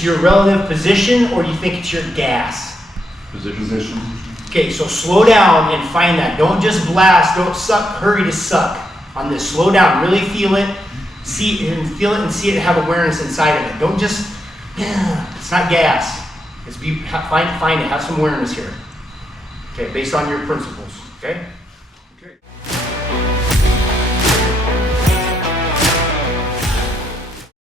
it's your relative position or do you think it's your gas? Position. Okay, so slow down and find that. Don't just blast, don't hurry to suck on this. Slow down, really feel it, see it and see it, have awareness inside of it. Don't just, it's not gas. Find it, have some awareness here. Okay, based on your principles, okay?